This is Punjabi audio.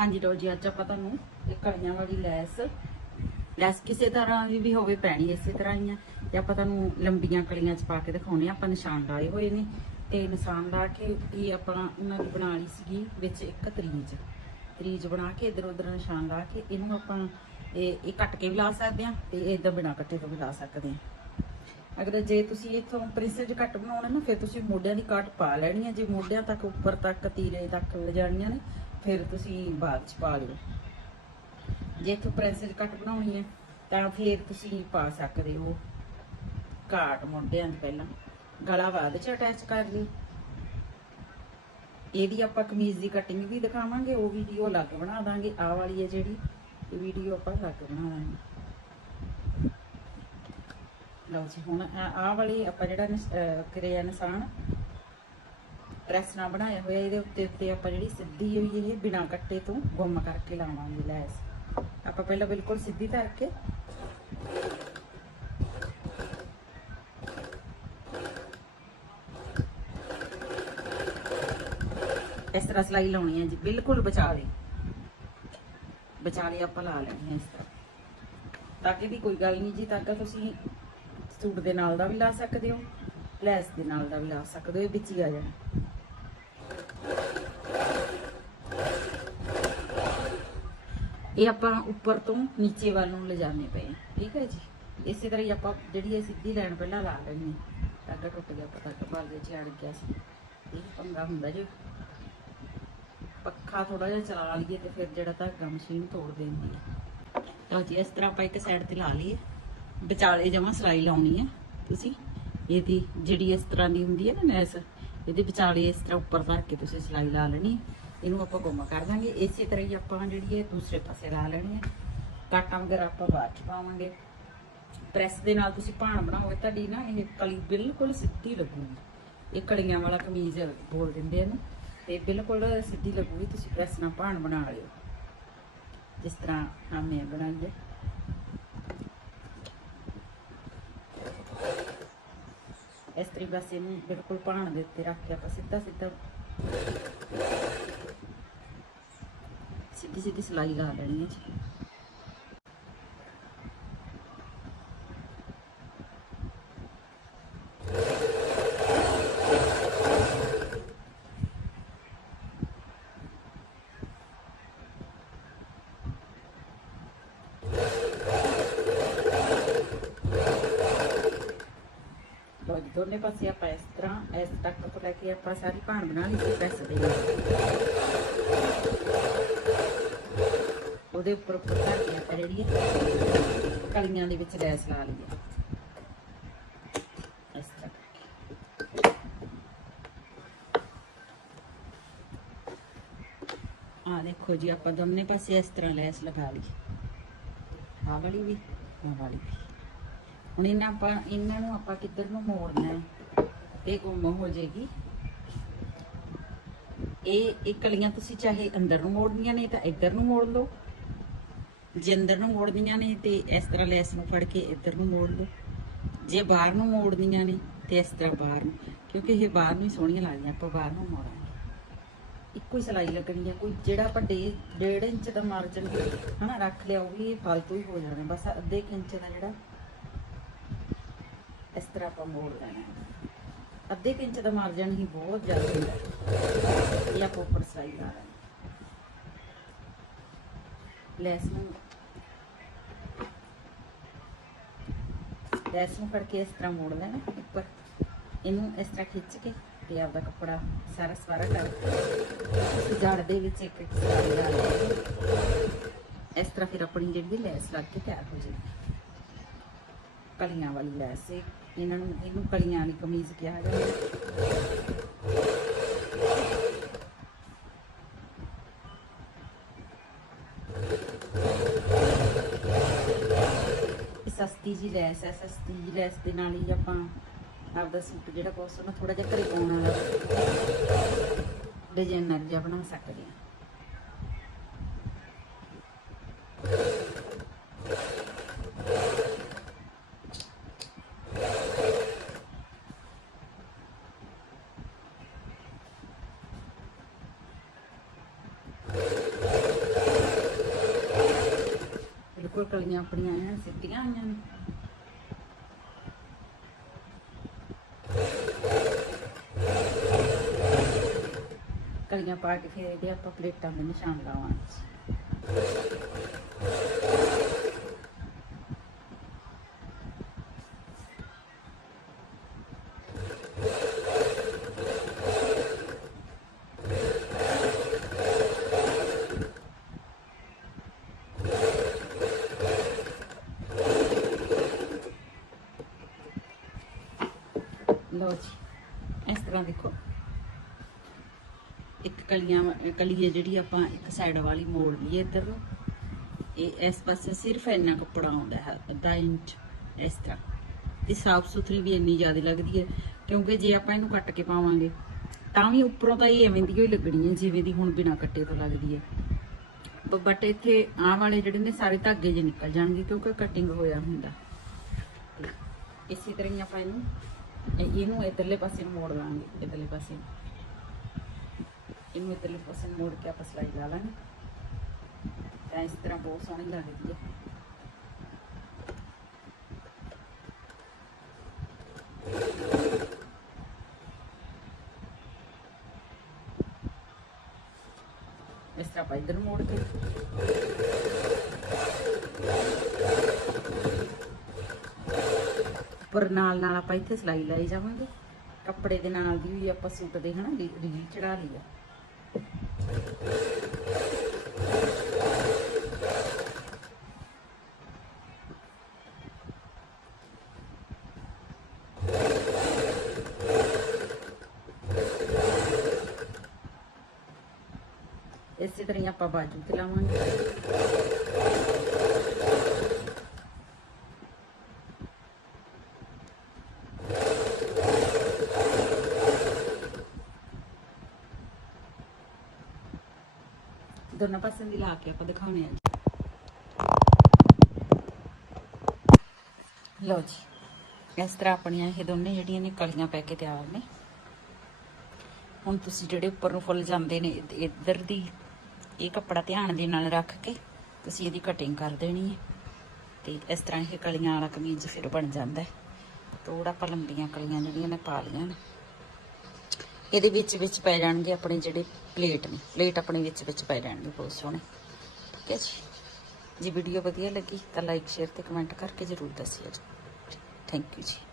ਹਾਂਜੀ ਲੋ ਜੀ, ਅੱਜ ਆਪਾਂ ਤੁਹਾਨੂੰ ਇਹ ਕਲੀਆਂ ਵਾਲੀ ਲੈਸ ਲੈਸ ਕਿਸੇ ਤਰ੍ਹਾਂ ਦੀ ਵੀ ਹੋਵੇ, ਪੈਣੀ ਇਸੇ ਤਰ੍ਹਾਂ ਹੀ ਆ। ਤੇ ਆਪਾਂ ਤੁਹਾਨੂੰ ਲੰਬੀਆਂ ਕਲੀਆਂ ਚ ਪਾ ਕੇ ਦਿਖਾਉਣੇ ਆਪਾਂ ਨਿਸ਼ਾਨ ਲਾਏ ਹੋਏ ਨੇ ਤੇ ਨਿਸ਼ਾਨ ਲਾ ਕੇ ਇਹ ਆਪਾਂ ਉਹਨਾਂ ਦੀ ਬਣਾ ਲਈ ਸੀਗੀ ਵਿੱਚ ਇੱਕ ਤਰੀਜ। ਤਰੀਜ ਬਣਾ ਕੇ ਇਧਰ ਉਧਰ ਨਿਸ਼ਾਨ ਲਾ ਕੇ ਇਹਨੂੰ ਆਪਾਂ ਇਹ ਇਹ ਕੱਟ ਕੇ ਵੀ ਲਾ ਸਕਦੇ ਆ ਤੇ ਇਦਾਂ ਬਿਨਾ ਕੱਟੇ ਤੋਂ ਵੀ ਲਾ ਸਕਦੇ ਆ। ਅਗਰ ਜੇ ਤੁਸੀਂ ਇਥੋਂ ਪ੍ਰਿੰਸੇਜ ਕੱਟ ਬਣਾਉਣਾ ਨਾ, ਫਿਰ ਤੁਸੀਂ ਮੋਢਿਆਂ ਦੀ ਕੱਟ ਪਾ ਲੈਣੀ ਹੈ ਜੇ ਮੋਢਿਆਂ ਤੱਕ, ਉੱਪਰ ਤੱਕ, ਤੀਰੇ ਤੱਕ ਲੈ ਜਾਣੀਆਂ ਨੇ ਫਿਰ ਤੁਸੀਂ ਬਾਅਦ ਚ ਪਾ ਲਓ ਜੇ ਇਥੋਂ ਪ੍ਰਿੰਸੇਜ ਕੱਟ ਬਣਾਉਣੀ ਹੈ, ਤਾਂ ਫਿਰ ਤੁਸੀਂ ਪਾ ਸਕਦੇ ਹੋ ਕਾਟ ਮੋਢਿਆਂ ਦੇ ਪਹਿਲਾਂ। ਗਲਾ ਬਾਅਦ ਚ ਅਟੈਚ ਕਰ ਲਈ। ਇਹਦੀ ਆਪਾਂ ਕਮੀਜ਼ ਦੀ ਕਟਿੰਗ ਵੀ ਦਿਖਾਵਾਂਗੇ, ਉਹ ਵੀਡੀਓ ਅਲੱਗ ਬਣਾ ਦਾਂਗੇ। ਆਹ ਵਾਲੀ ਹੈ ਜਿਹੜੀ, ਇਹ ਵੀਡੀਓ ਆਪਾਂ ਅਲੱਗ ਬਣਾ ਦਾਂਗੇ। ਲਓ ਜੀ, ਹੁਣ ਆਹ ਆਹ ਵਾਲੀ ਆਪਾਂ ਜਿਹੜਾ ਕਰਿਆ ਨਿਸ਼ਾਨ ਪ੍ਰੈਸ ਨਾਲ ਬਣਾਇਆ ਹੋਇਆ, ਇਹਦੇ ਉੱਤੇ ਉੱਤੇ ਆਪਾਂ ਜਿਹੜੀ ਸਿੱਧੀ ਹੋਈ ਇਹ ਬਿਨਾ ਕੱਟੇ ਤੋਂ ਗੁੰਮ ਕਰਕੇ ਲਾਵਾਂਗੇ ਲੈਸ। ਆਪਾਂ ਪਹਿਲਾਂ ਬਿਲਕੁਲ ਸਿੱਧੀ ਧਰ ਇਸ ਤਰ੍ਹਾਂ ਸਲਾਈ ਲਾਉਣੀ ਹੈ ਜੀ, ਬਿਲਕੁਲ ਬਚਾ ਲਏ ਬਚਾ ਵਿਚਾਲੇ ਆਪਾਂ ਲਾ ਲੈਣੀ ਹੈ ਇਸ ਤਰ੍ਹਾਂ। ਤਾਂ ਕਿ ਵੀ ਕੋਈ ਗੱਲ ਨਹੀਂ ਜੀ, ਤਾਂ ਕਿ ਤੁਸੀਂ ਸੂਟ ਦੇ ਨਾਲ ਦਾ ਵੀ ਲਾ ਸਕਦੇ ਹੋ, ਲੈਸ ਦੇ ਨਾਲ ਦਾ ਵੀ ਲਾ ਸਕਦੇ ਹੋ, ਇਹ ਵਿੱਚ ਹੀ ਆ ਜਾਣਾ। ਇਹ ਆਪਾਂ ਉੱਪਰ ਤੋਂ ਨੀਚੇ ਵੱਲ ਨੂੰ ਲਿਜਾਣੇ ਪਏ ਠੀਕ ਹੈ ਜੀ? ਇਸੇ ਤਰ੍ਹਾਂ ਹੀ ਆਪਾਂ ਜਿਹੜੀ ਇਹ ਸਿੱਧੀ ਲਾਈਨ ਪਹਿਲਾਂ ਲਾ ਲੈਣੀ ਹੈ। ਟੁੱਟ ਗਿਆ ਪਤਾ ਕਿ ਬਾਲ ਵਿੱਚ ਅੜ ਗਿਆ ਸੀ। ਇਹ ਪੰਗਾ ਹੁੰਦਾ ਜੀ। ਪੱਖਾ ਥੋੜਾ ਜਿਹਾ ਚਲਾ ਲਈਏ ਤੇ ਫਿਰ ਜਿਹੜਾ ਧਾਗਾ ਮਸ਼ੀਨ ਤੋੜ ਦਿੰਦੀ ਹੈ। ਲਓ ਜੀ, ਇਸ ਤਰ੍ਹਾਂ ਆਪਾਂ ਇੱਕ ਸਾਈਡ ਤੇ ਲਾ ਲਈਏ। ਵਿਚਾਲੇ ਜਮਾ ਸਲਾਈ ਲਾਉਣੀ ਹੈ। ਤੁਸੀਂ ਇਹਦੀ ਜਿਹੜੀ ਇਸ ਤਰ੍ਹਾਂ ਦੀ ਹੁੰਦੀ ਹੈ ਨਾ ਨੈਸ, ਇਹਦੇ ਵਿਚਾਲੇ ਇਸ ਤਰ੍ਹਾਂ ਉੱਪਰ ਧਰ ਕੇ ਤੁਸੀਂ ਸਲਾਈ ਲਾ ਲੈਣੀ ਇਹਨੂੰ ਆਪਾਂ ਗੁੰਮ ਕਰ ਦਾਂਗੇ। ਇਸੇ ਤਰ੍ਹਾਂ ਹੀ ਆਪਾਂ ਜਿਹੜੀ ਹੈ ਦੂਸਰੇ ਪਾਸੇ ਲਾ ਲੈਣੀ ਹੈ। ਕਾਟਾ ਵਗੈਰਾ ਆਪਾਂ ਬਾਅਦ ਚ ਪਾਵਾਂਗੇ। ਪ੍ਰੈਸ ਦੇ ਨਾਲ ਤੁਸੀਂ ਭਾਣ ਬਣਾਓਗੇ, ਤੁਹਾਡੀ ਨਾ ਇਹ ਕਲੀ ਬਿਲਕੁਲ ਸਿੱਧੀ ਲੱਗੂਗੀ। ਇਹ ਕੜੀਆਂ ਵਾਲਾ ਕਮੀਜ਼ ਬੋਲ ਦਿੰਦੇ ਆ ਨਾ ਤੇ ਬਿਲਕੁਲ ਸਿੱਧੀ ਲੱਗੂਗੀ, ਤੁਸੀਂ ਪ੍ਰੈਸ ਨਾਲ ਭਾਣ ਬਣਾ ਲਿਓ। ਜਿਸ ਤਰ੍ਹਾਂ ਆ ਆਮੇ ਬਣਾਈਏ ਇਸ ਤਰੀ ਬਸ ਇਹਨੂੰ ਬਿਲਕੁਲ ਭਾਣ ਦੇ ਉੱਤੇ ਰੱਖ ਕੇ ਆਪਾਂ ਸਿੱਧਾ ਸਿੱਧਾ ਸਿੱਧੀ ਸਿੱਧੀ ਸਲਾਈ ਲਾ ਲੈਣੀ ਹੈ ਜੀ ਲਓ ਜੀ ਦੋਨੇ ਪਾਸੇ ਆਪਾਂ ਇਸ ਤਰ੍ਹਾਂ ਇਸ ਤੱਕ ਤੋਂ ਲੈ ਕੇ ਆਪਾਂ ਸਾਰੀ ਭਾਣ ਬਣਾ ਲਈ ਸੀ ਪ੍ਰੈਸ ਦੇ ਉਹਦੇ ਉੱਪਰ ਉੱਪਰ ਧਰ ਕੇ ਆਪਾਂ ਜਿਹੜੀ ਕਲੀਆਂ ਦੇ ਵਿੱਚ ਲੈਸ ਲਾ ਲਈਏ। ਇਸ ਤਰ੍ਹਾਂ ਕਰਕੇ। ਦੇਖੋ ਜੀ, ਆਪਾਂ ਦੋਨੇ ਪਾਸੇ ਇਸ ਤਰ੍ਹਾਂ ਲੈਸ ਲਗਾ ਲਈ। ਆਹ ਵਾਲੀ ਵੀ, ਆਹ ਵਾਲੀ ਵੀ। ਹੁਣ ਇਹਨਾਂ ਆਪਾਂ, ਇਹਨਾਂ ਨੂੰ ਆਪਾਂ ਕਿੱਧਰ ਨੂੰ ਮੋੜਨਾ ਹੈ? ਇਹ ਗੁੰਮ ਹੋ ਜਾਏਗੀ। ਇਹ ਇਹ ਕਲੀਆਂ ਤੁਸੀਂ ਚਾਹੇ ਅੰਦਰ ਨੂੰ ਮੋੜਨੀਆਂ ਨੇ ਤਾਂ ਇੱਧਰ ਨੂੰ ਮੋੜ ਲਓ। ਜੇ ਅੰਦਰ ਨੂੰ ਮੋੜਦੀਆਂ ਨੇ ਤੇ ਇਸ ਤਰ੍ਹਾਂ ਲੈਸ ਨੂੰ ਫੜ ਕੇ ਇੱਧਰ ਨੂੰ ਮੋੜ ਲਓ। ਜੇ ਬਾਹਰ ਨੂੰ ਮੋੜਦੀਆਂ ਨੇ ਤੇ ਇਸ ਤਰ੍ਹਾਂ ਬਾਹਰ ਨੂੰ, ਕਿਉਂਕਿ ਇਹ ਬਾਹਰ ਨੂੰ ਹੀ ਸੋਹਣੀਆਂ ਲੱਗਦੀਆਂ, ਆਪਾਂ ਬਾਹਰ ਨੂੰ ਮੋੜਾਂਗੇ। ਇੱਕੋ ਹੀ ਸਲਾਈ ਲੱਗਣੀ ਹੈ ਕੋਈ ਜਿਹੜਾ ਆਪਾਂ ਡੇ- ਡੇਢ ਇੰਚ ਦਾ ਮਾਰਜਨ ਹਨਾ ਰੱਖ ਲਿਆ, ਉਹ ਵੀ ਫालतू ਹੀ ਹੋ ਜਾਣਾ, ਬਸ ਅੱਧੇ ਕੁ ਇੰਚ ਦਾ ਜਿਹੜਾ ਇਸ ਤਰ੍ਹਾਂ ਆਪਾਂ ਮੋੜ ਲੈਣਾ ਅੱਧੇ ਕੁ ਇੰਚ ਦਾ ਮਾਰਜਨ ਹੀ ਬਹੁਤ ਜ਼ਿਆਦਾ ਇਹ ਆਪਾਂ ਉੱਪਰ ਸਲਾਈ ਲਾ ਲੈਣੀ ਲੈਸ ਨੂੰ ਲੈਸ ਨੂੰ ਫੜ ਕੇ ਇਸ ਤਰ੍ਹਾਂ ਮੋੜ ਲੈਣਾ ਉੱਪਰ ਇਹਨੂੰ ਇਸ ਤਰ੍ਹਾਂ ਖਿੱਚ ਕੇ ਤੇ ਆਪਦਾ ਕੱਪੜਾ ਸਾਰਾ ਸਵਾਰਾ ਕਰ। ਜੜ ਦੇ ਵਿੱਚ ਇੱਕ ਇੱਕ ਸਲਾਈ ਲਾ ਇਸ ਤਰ੍ਹਾਂ ਫਿਰ ਆਪਣੀ ਜਿਹੜੀ ਲੈਸ ਲੱਗ ਕੇ ਤਿਆਰ ਹੋ ਜਾਏਗੀ। ਕਲੀਆਂ ਵਾਲੀ ਲੈਸ ਇਹਨਾਂ ਨੂੰ ਇਹਨੂੰ ਕਲੀਆਂ ਵਾਲੀ ਕਮੀਜ਼ ਕਿਹਾ ਜਾਂਦਾ। ਇਹ ਸਸਤੀ ਜੀ, ਲੈਸ ਹੈ ਸਸਤੀ ਜੀ ਲੈਸ ਦੇ ਨਾਲ ਹੀ ਆਪਾਂ ਆਪਦਾ ਸੂਟ ਜਿਹੜਾ ਬਹੁਤ ਸੋਹਣਾ ਥੋੜਾ ਜਿਹਾ ਘਰੇ ਪਾਉਣ ਵਾਲਾ ਡਿਜ਼ਾਈਨਰ ਜਿਹਾ ਬਣਾ ਸਕਦੇ ਹਾਂ। ਬਿਲਕੁਲ ਕਲੀਆਂ ਆਪਣੀਆਂ ਐਨ ਸਿੱਧੀਆਂ ਆਈਆਂ ਨੇ। ਕਲੀਆਂ ਪਾ ਕੇ ਫਿਰ ਇਹਦੇ ਆਪਾਂ ਪਲੇਟਾਂ ਦੇ ਨਿਸ਼ਾਨ ਲਾਵਾਂਗੇ ਲਓ ਜੀ ਇਸ ਤਰ੍ਹਾਂ ਦੇਖੋ ਇੱਕ ਕਲੀਆਂ ਕਲੀ ਹੈ ਜਿਹੜੀ ਆਪਾਂ ਇੱਕ ਸਾਈਡ ਵਾਲੀ ਮੋੜ ਲਈ ਇੱਧਰ ਨੂੰ। ਇਹ ਇਸ ਪਾਸੇ ਸਿਰਫ ਇੰਨਾ ਕੱਪੜਾ ਆਉਂਦਾ ਹੈ, ਅੱਧਾ ਇੰਚ ਇਸ ਤਰ੍ਹਾਂ। ਤੇ ਸਾਫ਼ ਸੁਥਰੀ ਵੀ ਇੰਨੀ ਜ਼ਿਆਦਾ ਲੱਗਦੀ ਹੈ, ਕਿਉਂਕਿ ਜੇ ਆਪਾਂ ਇਹਨੂੰ ਕੱਟ ਕੇ ਪਾਵਾਂਗੇ, ਤਾਂ ਵੀ ਉੱਪਰੋਂ ਤਾਂ ਇਹ ਐਵੇਂ ਦੀ ਹੀ ਲੱਗਣੀ ਹੈ, ਜਿਵੇਂ ਦੀ ਹੁਣ ਬਿਨਾ ਕੱਟੇ ਤੋਂ ਲੱਗਦੀ ਹੈ। ਬਟ ਇੱਥੇ ਆਹ ਵਾਲੇ ਜਿਹੜੇ ਨੇ, ਸਾਰੇ ਧਾਗੇ ਜੇ ਨਿਕਲ ਜਾਣਗੇ, ਕਿਉਂਕਿ ਕਟਿੰਗ ਹੋਇਆ ਹੁੰਦਾ। ਤੇ ਇਸੇ ਤਰ੍ਹਾਂ ਹੀ ਆਪਾਂ ਇਹਨੂੰ ਇਹਨੂੰ ਇਧਰਲੇ ਪਾਸੇ ਮੋੜ ਲਾਂਗੇ, ਇਧਰਲੇ ਪਾਸੇ ਇਹਨੂੰ ਇਧਰਲੇ ਪਾਸੇ ਮੋੜ ਕੇ ਆਪਾਂ ਸਲਾਈ ਲਾ ਲਾਂਗੇ। ਤਾਂ ਇਸ ਤਰ੍ਹਾਂ ਬਹੁਤ ਸੋਹਣੀ ਲੱਗਦੀ ਹੈ। ਇਸ ਤਰ੍ਹਾਂ ਆਪਾਂ ਇਧਰ ਮੋੜ ਕੇ ਪਰ ਨਾਲ ਨਾਲ ਆਪਾਂ ਇੱਥੇ ਸਲਾਈ ਲਾਈ ਜਾਵਾਂਗੇ। ਕੱਪੜੇ ਦੇ ਨਾਲ ਦੀ ਵੀ ਆਪਾਂ ਸੂਟ ਦੇ ਹਨਾ, ਰੀਲ ਚੜਾ ਲਈ ਆ। ਇਸੇ ਤਰ੍ਹਾਂ ਹੀ ਆਪਾਂ ਬਾਜੂ ਤੇ ਲਾਵਾਂਗੇ ਦੋਨਾਂ ਪਾਸੇ ਦੀ ਲਾ ਕੇ ਆਪਾਂ ਦਿਖਾਉਣੇ ਆ ਜੀ। ਲਓ ਜੀ, ਇਸ ਤਰ੍ਹਾਂ ਆਪਣੀਆਂ ਇਹ ਦੋਨੇ ਜਿਹੜੀਆਂ ਨੇ ਕਲੀਆਂ ਪੈ ਕੇ ਤਿਆਰ ਨੇ। ਹੁਣ ਤੁਸੀਂ ਜਿਹੜੇ ਉੱਪਰ ਨੂੰ ਫੁੱਲ ਜਾਂਦੇ ਨੇ ਇੱਧਰ ਦੀ ਇਹ ਕੱਪੜਾ ਧਿਆਨ ਦੇ ਨਾਲ ਰੱਖ ਕੇ ਤੁਸੀਂ ਇਹਦੀ ਕਟਿੰਗ ਕਰ ਦੇਣੀ ਹੈ। ਤੇ ਇਸ ਤਰ੍ਹਾਂ ਇਹ ਕਲੀਆਂ ਵਾਲਾ ਕਮੀਜ਼ ਫਿਰ ਬਣ ਜਾਂਦਾ ਹੈ। ਥੋੜਾ ਆਪਾਂ ਲੰਬੀਆਂ ਕਲੀਆਂ ਜਿਹੜੀਆਂ ਨੇ ਪਾ ਲਈਆਂ ਨੇ। ਇਹਦੇ ਵਿੱਚ ਵਿੱਚ ਪੈ ਜਾਣਗੇ ਆਪਣੇ ਜਿਹੜੇ ਪਲੇਟ ਨੇ। ਪਲੇਟ ਆਪਣੇ ਵਿੱਚ ਵਿੱਚ ਪੈ ਜਾਣਗੇ, ਬਹੁਤ ਸੋਹਣੇ। ਠੀਕ ਹੈ ਜੀ? ਜੇ ਵੀਡੀਓ ਵਧੀਆ ਲੱਗੀ ਤਾਂ ਲਾਈਕ ਸ਼ੇਅਰ ਤੇ ਕਮੈਂਟ ਕਰਕੇ ਜ਼ਰੂਰ ਦੱਸਿਓ ਜੀ। ਥੈਂਕ ਯੂ ਜੀ।